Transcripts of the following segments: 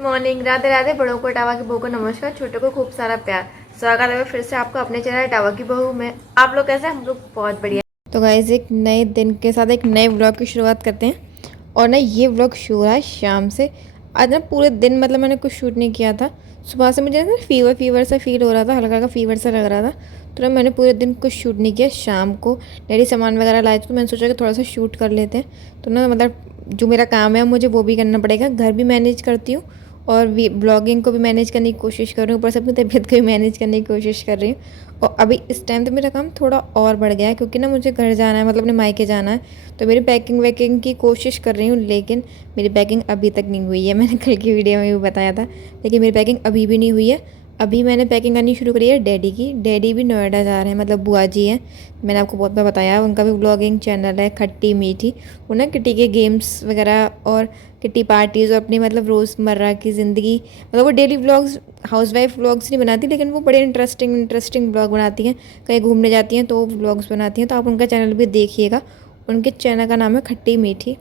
Morning. Radhe Radhe. बड़ों को tower की बहू को नमस्कार, छोटों को खूब सारा प्यार। स्वागत है फिर से आपका अपने चैनल टावा की बहू में। आप लोग कैसे हैं? हम लोग बहुत बढ़िया। तो गाइस, एक नए दिन के साथ एक नए व्लॉग की शुरुआत करते हैं। और ना ये व्लॉग शुरू हो रहा है शाम से। आज ना पूरे दिन मतलब मैंने कुछ शूट नहीं किया था। सुबह से मुझे ना फीवर सा फील हो रहा था, हल्का हल्का फीवर सा लग रहा था। तो ना मैंने पूरे दिन कुछ शूट नहीं किया। शाम को डैडी सामान वगैरह लाए थे तो मैंने सोचा कि थोड़ा सा शूट कर लेते हैं। तो ना मतलब जो मेरा काम है मुझे वो भी करना पड़ेगा। घर भी मैनेज करती हूँ और ब्लॉगिंग को भी मैनेज करने की कोशिश कर रही हूँ, ऊपर से अपनी तबीयत को भी मैनेज करने की कोशिश कर रही हूँ। और अभी इस टाइम तो मेरा काम थोड़ा और बढ़ गया है क्योंकि ना मुझे घर जाना है, मतलब अपने मायके जाना है। तो मेरी पैकिंग वैकिंग की कोशिश कर रही हूँ, लेकिन मेरी पैकिंग अभी तक नहीं हुई है। मैंने कल की वीडियो में भी बताया था, लेकिन मेरी पैकिंग अभी भी नहीं हुई है। अभी मैंने पैकिंग करनी शुरू करी है डैडी की। डैडी भी नोएडा जा रहे हैं, मतलब बुआ जी हैं। मैंने आपको बहुत बार बताया, उनका भी ब्लॉगिंग चैनल है खट्टी मीठी। वो ना किटी के गेम्स वगैरह और किटी पार्टीज़ और अपनी मतलब रोज़मर्रा की ज़िंदगी, मतलब वो डेली व्लॉग्स, हाउसवाइफ व्लॉग्स नहीं बनाती, लेकिन वो बड़े इंटरेस्टिंग व्लॉग बनाती हैं। कहीं घूमने जाती हैं तो वो व्लॉग्स बनाती हैं। तो आप उनका चैनल भी देखिएगा। उनके चैनल का नाम है खट्टी मीठी।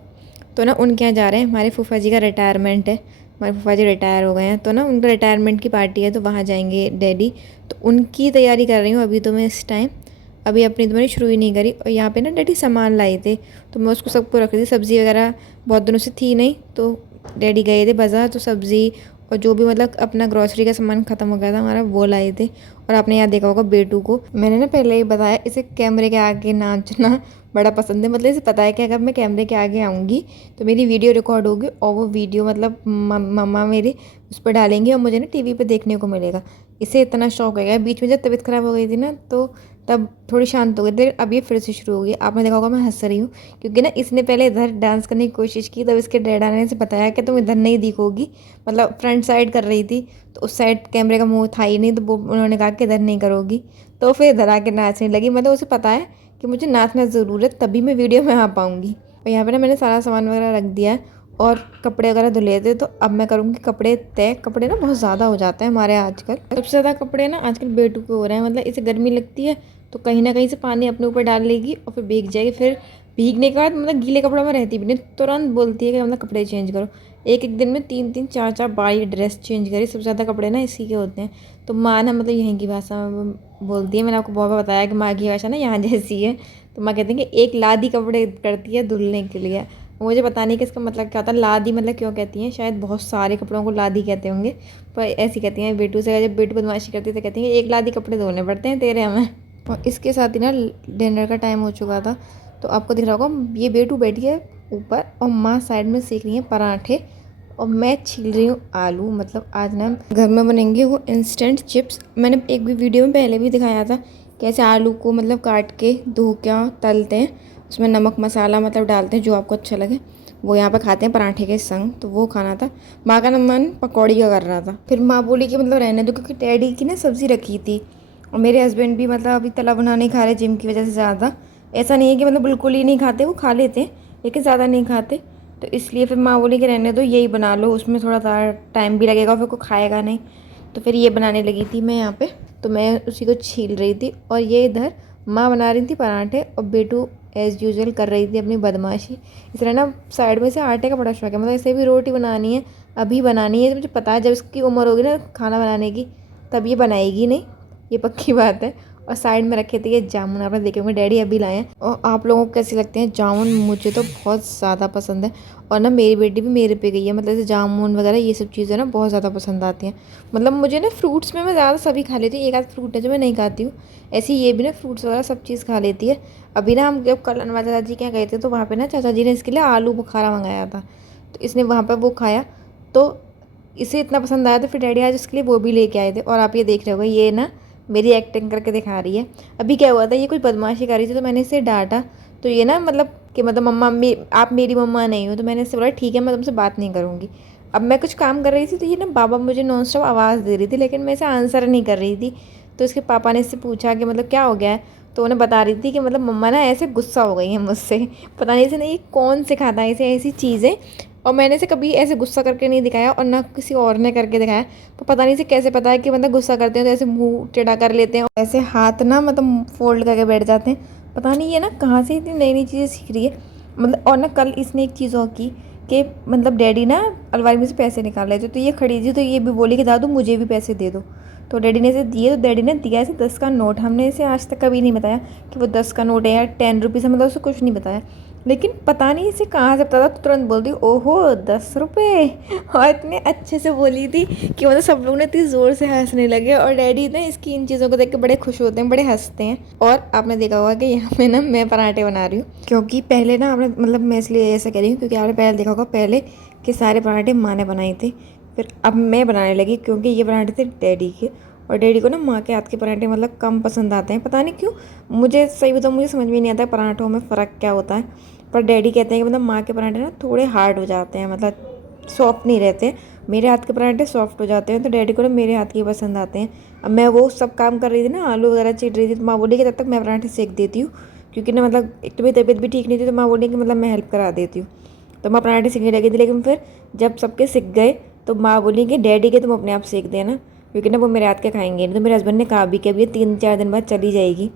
तो ना उनके यहाँ जा रहे हैं। हमारे फूफा जी का रिटायरमेंट है, हमारे फूफा जी रिटायर हो गए हैं। तो ना उनका रिटायरमेंट की पार्टी है, तो वहाँ जाएंगे डैडी। तो उनकी तैयारी कर रही हूँ अभी तो मैं इस टाइम। अभी अपनी तो मैंने शुरू ही नहीं करी। और यहाँ पे ना डैडी सामान लाए थे तो मैं उसको सबको रख रही थी। सब्ज़ी वगैरह बहुत दिनों से थी नहीं, तो डैडी गए थे बाज़ार, तो सब्ज़ी और जो भी मतलब अपना ग्रॉसरी का सामान ख़त्म हो गया था हमारा, वो लाए थे। और आपने यहाँ देखा होगा बेटू को, मैंने ना पहले ही बताया, इसे कैमरे के आगे नाचना बड़ा पसंद है। मतलब इसे पता है कि अगर मैं कैमरे के आगे आऊँगी तो मेरी वीडियो रिकॉर्ड होगी और वो वीडियो मतलब मम्मा मेरी उस पर डालेंगी और मुझे ना टीवी पे देखने को मिलेगा। इसे इतना शौक हो गया। बीच में जब तबीयत ख़राब हो गई थी ना, तो तब थोड़ी शांत हो गई थी, अब ये फिर से शुरू हो गई। आपने देखा होगा मैं हंस रही हूँ क्योंकि ना इसने पहले इधर डांस करने की कोशिश की, तब इसके डैडा ने इसे बताया कि तुम इधर नहीं दिखोगी, मतलब फ्रंट साइड कर रही थी तो उस साइड कैमरे का मुंह था ही नहीं, तो वो उन्होंने कहा कि इधर नहीं करोगी। तो फिर इधर आके नाचने लगी। मतलब उसे पता है कि मुझे नाचना ज़रूर है, तभी मैं वीडियो में आ पाऊँगी। और यहाँ पे ना मैंने सारा सामान वगैरह रख दिया है और कपड़े वगैरह धुले थे। तो अब मैं करूँगी कपड़े तय। कपड़े ना बहुत ज़्यादा हो जाते हैं हमारे आजकल। सबसे ज़्यादा कपड़े ना आजकल बेटू के हो रहे हैं। मतलब इसे गर्मी लगती है तो कहीं ना कहीं से पानी अपने ऊपर डाल लेगी और फिर भीग जाएगी। फिर भीगने के बाद मतलब गीले कपड़ों में रहती भी नहीं, तुरंत बोलती है कि मतलब कपड़े चेंज करो। एक एक दिन में 3-3 4-4 बार ये ड्रेस चेंज करी। सबसे ज़्यादा कपड़े ना इसी के होते हैं। तो माँ ना मतलब यहीं की भाषा में बोलती है। मैंने आपको बहुत बार बताया कि माँ की भाषा ना यहाँ जैसी है। तो माँ कहती है कि एक लादी कपड़े करती है धुलने के लिए। मुझे पता नहीं कि इसका मतलब क्या होता है। लादी मतलब क्यों कहती हैं, शायद बहुत सारे कपड़ों को लादी कहते होंगे, पर ऐसी कहती हैं बेटू से। जब बेटू बदमाशी करती है तो कहती हैं एक लादी कपड़े धोने पड़ते हैं तेरे हमें। और इसके साथ ही ना डिनर का टाइम हो चुका था। तो आपको दिख रहा होगा ये बेटू बैठी है ऊपर और माँ साइड में सेक रही है पराठे और मैं छील रही हूँ आलू। मतलब आज ना घर में बनेंगे वो इंस्टेंट चिप्स। मैंने एक भी वीडियो में पहले भी दिखाया था कैसे आलू को मतलब काट के धो के तलते हैं, उसमें नमक मसाला मतलब डालते हैं जो आपको अच्छा लगे, वो यहाँ पे खाते हैं पराठे के संग। तो वो खाना था। माँ का मन पकौड़ी का कर रहा था। फिर माँ बोली कि मतलब रहने दो क्योंकि डैडी की ना सब्ज़ी रखी थी और मेरे हस्बैंड भी मतलब अभी तला बना नहीं खा रहे जिम की वजह से ज़्यादा। ऐसा नहीं है कि मतलब बिल्कुल ही नहीं खाते, वो खा लेते हैं लेकिन ज़्यादा नहीं खाते। तो इसलिए फिर माँ बोली कि रहने दो, यही बना लो, उसमें थोड़ा सा टाइम भी लगेगा, फिर कोई खाएगा नहीं। तो फिर ये बनाने लगी थी मैं यहाँ पे। तो मैं उसी को छील रही थी और ये इधर माँ बना रही थी पराठे और बेटू एज़ यूजुअल कर रही थी अपनी बदमाशी। इस तरह ना साइड में से आटे का बड़ा शौक है। मतलब ऐसे भी रोटी बनानी है, अभी बनानी है, मुझे पता है जब इसकी उम्र होगी ना खाना बनाने की तब ये बनाएगी नहीं, ये पक्की बात है। और साइड में रखे थे ये जामुन, आपने देखे होंगे डैडी अभी लाए हैं। और आप लोगों को कैसे लगते हैं जामुन? मुझे तो बहुत ज़्यादा पसंद है। और ना मेरी बेटी भी मेरे पे गई है, मतलब जैसे जामुन वगैरह ये सब चीज़ें ना बहुत ज़्यादा पसंद आती हैं। मतलब मुझे ना फ्रूट्स में मैं ज़्यादा सभी खा लेती हूँ, एक आध फ्रूट है जो मैं नहीं खाती हूँ। ऐसे ही ये भी ना फ्रूट्स वगैरह सब चीज़ खा लेती है। अभी ना हम जब कल अनवा चाचा जी के यहाँ गए थे तो वहाँ पे ना चाचा जी ने इसके लिए आलू बुखारा मंगाया था, तो इसने वहाँ पर वो खाया तो इसे इतना पसंद आया। तो फिर डैडी आज उसके लिए वो भी लेके आए थे। और आप ये देख रहे होगे ये ना मेरी एक्टिंग करके दिखा रही है। अभी क्या हुआ था, ये कुछ बदमाशी कर रही थी तो मैंने इसे डांटा। तो ये ना मतलब कि मतलब मम्मा आप मेरी मम्मा नहीं हो, तो मैंने इससे बोला ठीक है मैं तुमसे बात नहीं करूँगी। अब मैं कुछ काम कर रही थी तो ये ना बाबा मुझे नॉन स्टॉप आवाज़ दे रही थी, लेकिन मैं इसे आंसर नहीं कर रही थी। तो इसके पापा ने इससे पूछा कि मतलब क्या हो गया है, तो उन्हें बता रही थी कि मतलब मम्मा ना ऐसे गुस्सा हो गई है मुझसे। पता नहीं इसे नहीं कौन सिखाता है इसे ऐसी चीज़ें। और मैंने इसे कभी ऐसे गुस्सा करके नहीं दिखाया और ना किसी और ने करके दिखाया। तो पता नहीं इसे कैसे पता है कि मतलब गुस्सा करते हैं तो ऐसे मुंह टेढ़ा कर लेते हैं और ऐसे हाथ ना मतलब फोल्ड करके बैठ जाते हैं। पता नहीं ये ना कहाँ से इतनी नई नई चीज़ें सीख रही है। मतलब और ना कल इसने एक चीज़ और की कि मतलब डैडी ना अलमारी में से पैसे निकाल रहे थे, तो ये खड़ी थी, तो ये भी बोली कि दादू मुझे भी पैसे दे दो। तो डैडी ने इसे दिए, तो डैडी ने दिया इसे 10 का नोट। हमने इसे आज तक कभी नहीं बताया कि वो 10 का नोट है या 10 रुपीज़ है, मतलब उसे कुछ नहीं बताया। लेकिन पता नहीं इसे कहाँ से पता था, तो तुरंत बोलती ओहो 10 रुपये। और इतने अच्छे से बोली थी कि मतलब सब लोग ने इतनी ज़ोर से हंसने लगे। और डैडी ना इसकी इन चीज़ों को देख के बड़े खुश होते हैं, बड़े हंसते हैं। और आपने देखा होगा कि यहाँ पे ना मैं पराठे बना रही हूँ, क्योंकि पहले ना आपने मतलब मैं इसलिए ऐसा कह रही हूँ क्योंकि आपने पहले देखा होगा पहले कि सारे पराठे माँ ने बनाए थे, फिर अब मैं बनाने लगी क्योंकि ये पराठे थे डैडी के। और डैडी को ना माँ के हाथ के पराठे मतलब कम पसंद आते हैं, पता नहीं क्यों। मुझे सही बताऊँ मुझे समझ में नहीं आता है पराठों में फ़र्क क्या होता है, पर डैडी कहते हैं कि मतलब माँ के पराठे ना थोड़े हार्ड हो जाते हैं, मतलब सॉफ्ट नहीं रहते। मेरे हाथ के पराठे सॉफ्ट हो जाते हैं, तो डैडी को ना मेरे हाथ के पसंद आते हैं। अब मैं वो सब काम कर रही थी ना, आलू वगैरह चीर रही थी, तो माँ बोली कि तब तक मैं पराठे सेक देती हूँ, क्योंकि ना मतलब एक तो मेरी तबीयत भी ठीक नहीं थी, तो माँ बोली कि मतलब मैं हेल्प करा देती हूँ। तो मैं पराठे सेकने लगी थी, लेकिन फिर जब सबके सिक गए तो माँ बोली कि डैडी के तुम अपने आप सेक देना, क्योंकि ना वो मेरे हाथ के खाएंगे नहीं। तो मेरे हस्बैंड ने कहा भी कि अब ये 3-4 दिन बाद चली जाएगी,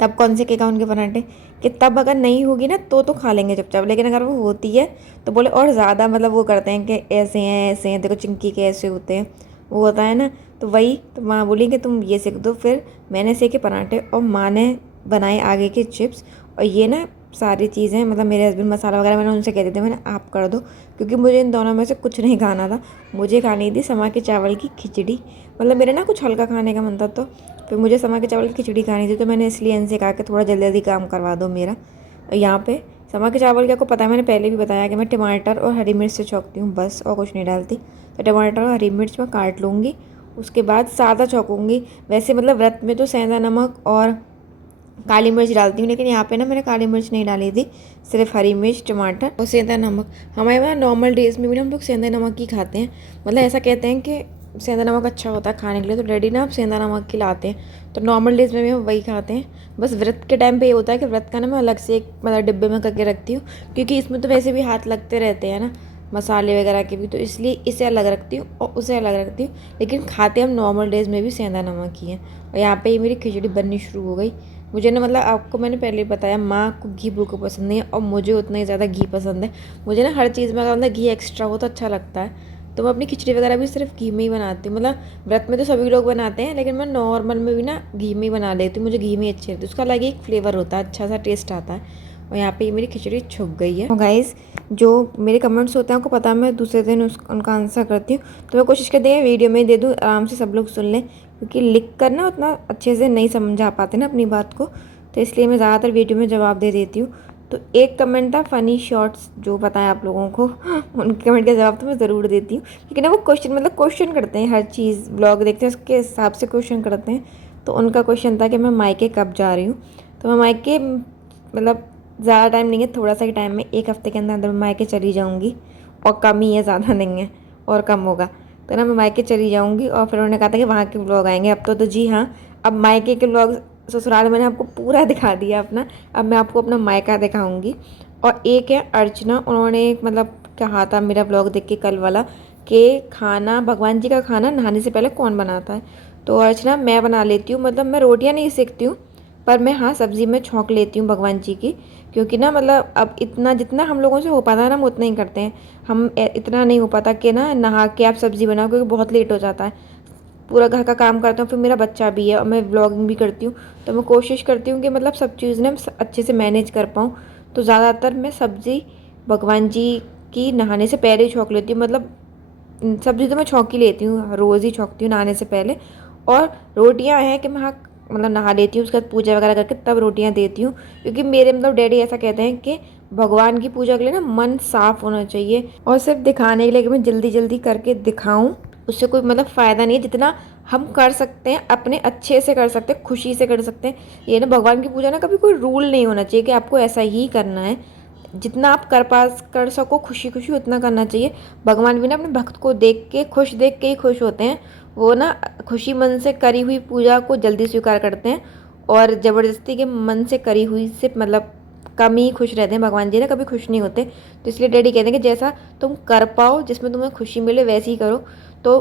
तब कौन से केका उनके पराठे, कि तब अगर नहीं होगी ना तो खा लेंगे चुपचाप, लेकिन अगर वो होती है तो बोले और ज़्यादा मतलब वो करते हैं कि ऐसे हैं देखो चिंकी के ऐसे होते हैं, वो होता है ना। तो वही तो माँ बोली कि तुम ये सेक दो। फिर मैंने सेके पराठे और माँ ने बनाए आगे के चिप्स। और ये ना सारी चीज़ें मतलब मेरे हस्बैंड मसाला वगैरह मैंने उनसे कह दिए थे मैंने आप कर दो, क्योंकि मुझे इन दोनों में से कुछ नहीं खाना था। मुझे खानी थी समा के चावल की खिचड़ी, मतलब मेरे ना कुछ हल्का खाने का मन था, तो फिर मुझे समा के चावल की खिचड़ी खानी थी। तो मैंने इसलिए इनसे कहा कि थोड़ा जल्दी जल्दी काम करवा दो मेरा। यहाँ पे समा के चावल क्या, आपको पता है मैंने पहले भी बताया कि मैं टमाटर और हरी मिर्च से छौंकती हूँ बस, और कुछ नहीं डालती। तो टमाटर और हरी मिर्च मैं काट लूँगी, उसके बाद सादा छौंकूँगी। वैसे मतलब व्रत में तो सेंधा नमक और काली मिर्च डालती हूँ, लेकिन यहाँ पे ना मैंने काली मिर्च नहीं डाली थी, सिर्फ हरी मिर्च टमाटर और सेंधा नमक। हमारे वहाँ नॉर्मल डेज़ में भी ना हम लोग सेंधा नमक ही खाते हैं, मतलब ऐसा कहते हैं कि सेंधा नमक अच्छा होता है खाने के लिए, तो डैडी ना अब सेंधा नमक खिलाते हैं, तो नॉर्मल डेज़ में भी हम वही खाते हैं। बस व्रत के टाइम पे ये होता है कि व्रत का ना मैं अलग से एक मतलब डिब्बे में करके रखती हूँ, क्योंकि इसमें तो वैसे भी हाथ लगते रहते हैं ना मसाले वगैरह के भी, तो इसलिए इसे अलग रखती हूँ और उसे अलग रखती हूँ। लेकिन खाते हम नॉर्मल डेज़ में भी सेंधा नमक ही है। और यहाँ पे मेरी खिचड़ी बननी शुरू हो गई। मुझे ना मतलब आपको मैंने पहले ही बताया माँ को घी बिल्कुल पसंद नहीं है, और मुझे उतना ही ज़्यादा घी पसंद है। मुझे ना हर चीज़ में अगर मतलब घी एक्स्ट्रा हो तो अच्छा लगता है। तो मैं अपनी खिचड़ी वगैरह भी सिर्फ घी में ही बनाती हूँ, मतलब व्रत में तो सभी लोग बनाते हैं, लेकिन मैं नॉर्मल में भी ना घी में ही बना लेती हूँ। मुझे घी में अच्छी लगती है, उसका अलग एक फ्लेवर होता है, अच्छा सा टेस्ट आता है। और यहाँ पे ये मेरी खिचड़ी छुप गई है। गाइस जो मेरे कमेंट्स होते हैं आपको पता है मैं दूसरे दिन उनका आंसर करती हूँ, तो मैं कोशिश करती हूँ वीडियो में दे दूँ, आराम से सब लोग सुन लें, क्योंकि लिख कर ना उतना अच्छे से नहीं समझा पाते ना अपनी बात को, तो इसलिए मैं ज़्यादातर वीडियो में जवाब दे देती हूँ। तो एक कमेंट था फ़नी शॉर्ट्स जो पता है आप लोगों को उनके कमेंट का जवाब तो मैं ज़रूर देती हूँ, क्योंकि ना वो क्वेश्चन मतलब क्वेश्चन करते हैं, हर चीज़ ब्लॉग देखते हैं उसके हिसाब से क्वेश्चन करते हैं। तो उनका क्वेश्चन था कि मैं मायके कब जा रही हूँ। तो मैं मायके मतलब ज़्यादा टाइम नहीं है, थोड़ा सा ही टाइम में, 1 हफ्ते के अंदर अंदर मैं मायके चली जाऊँगी, और कम ही है, ज़्यादा नहीं है और कम होगा। तो ना मैं मायके चली जाऊँगी, और फिर उन्होंने कहा था कि वहाँ के ब्लॉग आएंगे। अब तो जी हाँ, अब मायके के ब्लॉग ससुराल मैंने आपको पूरा दिखा दिया अपना, अब मैं आपको अपना मायका दिखाऊंगी। और एक है अर्चना, उन्होंने मतलब कहा था मेरा ब्लॉग देख के कल वाला, कि खाना भगवान जी का खाना नहाने से पहले कौन बनाता है। तो अर्चना मैं बना लेती हूँ, मतलब मैं रोटियाँ नहीं सेकती हूँ, पर मैं हाँ सब्ज़ी में छौंक लेती हूँ भगवान जी की, क्योंकि ना मतलब अब इतना जितना हम लोगों से हो पाता है ना हम उतना ही करते हैं। हम इतना नहीं हो पाता कि ना नहा के आप सब्ज़ी बनाओ, क्योंकि बहुत लेट हो जाता है। पूरा घर का काम करती हूँ, फिर मेरा बच्चा भी है और मैं व्लॉगिंग भी करती हूँ, तो मैं कोशिश करती हूँ कि मतलब सब चीज़ ना अच्छे से मैनेज कर पाऊँ। तो ज़्यादातर मैं सब्ज़ी भगवान जी की नहाने से पहले ही छौंक लेती हूँ, मतलब सब्ज़ी तो मैं छौंक ही लेती हूँ, रोज़ ही छौंकती हूँ नहाने से पहले। और रोटियाँ हैं कि मैं हाँ मतलब नहा लेती हूँ, उसके बाद पूजा वगैरह करके तब रोटियाँ देती हूँ, क्योंकि मेरे मतलब डैडी ऐसा कहते हैं कि भगवान की पूजा के लिए ना मन साफ होना चाहिए, और सिर्फ दिखाने के लिए कि मैं जल्दी जल्दी करके दिखाऊं उससे कोई मतलब फ़ायदा नहीं है। जितना हम कर सकते हैं अपने अच्छे से कर सकते हैं, खुशी से कर सकते हैं। ये ना भगवान की पूजा ना कभी कोई रूल नहीं होना चाहिए कि आपको ऐसा ही करना है, जितना आप कर सको खुशी खुशी उतना करना चाहिए। भगवान भी ना अपने भक्त को देख के ही खुश होते हैं, वो ना खुशी मन से करी हुई पूजा को जल्दी स्वीकार करते हैं, और ज़बरदस्ती के मन से करी हुई से मतलब कम ही खुश रहते हैं। भगवान जी ना कभी खुश नहीं होते, तो इसलिए डैडी कहते हैं कि जैसा तुम कर पाओ, जिसमें तुम्हें खुशी मिले वैसे ही करो। तो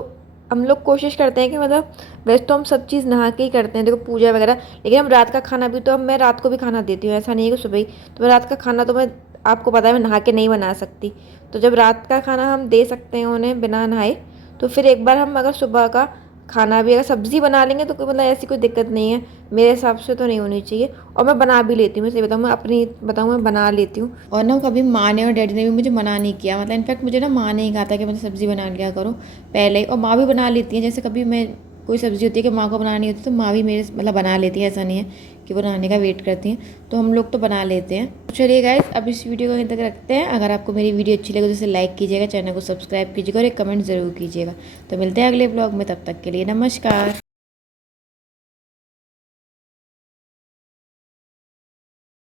हम लोग कोशिश करते हैं कि मतलब वैसे तो हम सब चीज़ नहा के ही करते हैं, देखो पूजा वगैरह, लेकिन हम रात का खाना भी तो अब मैं रात को भी खाना देती हूँ, ऐसा नहीं है कि सुबह ही। तो मैं रात का खाना तो मैं आपको पता है मैं नहा के नहीं बना सकती, तो जब रात का खाना हम दे सकते हैं उन्हें बिना नहाए, तो फिर एक बार हम अगर सुबह का खाना भी अगर सब्ज़ी बना लेंगे तो कोई मतलब ऐसी कोई दिक्कत नहीं है, मेरे हिसाब से तो नहीं होनी चाहिए। और मैं बना भी लेती हूँ, मैं सही बताऊँ, मैं अपनी बताऊँ मैं बना लेती हूँ। और ना कभी माँ ने और डैडी ने भी मुझे मना नहीं किया, मतलब इनफैक्ट मुझे ना माँ ने ही कहा था कि मुझे सब्ज़ी बना लिया करो पहले ही। और माँ भी बना लेती है, जैसे कभी मैं कोई सब्ज़ी होती है कि माँ को बनानी होती है तो माँ भी मेरे मतलब बना लेती है, ऐसा नहीं है कि वो नहाने का वेट करती हैं, तो हम लोग तो बना लेते हैं। चलिए गाइस, अब इस वीडियो को यहीं तक रखते हैं। अगर आपको मेरी वीडियो अच्छी लगे तो इसे लाइक कीजिएगा, चैनल को सब्सक्राइब कीजिएगा और एक कमेंट ज़रूर कीजिएगा। तो मिलते हैं अगले ब्लॉग में, तब तक के लिए नमस्कार।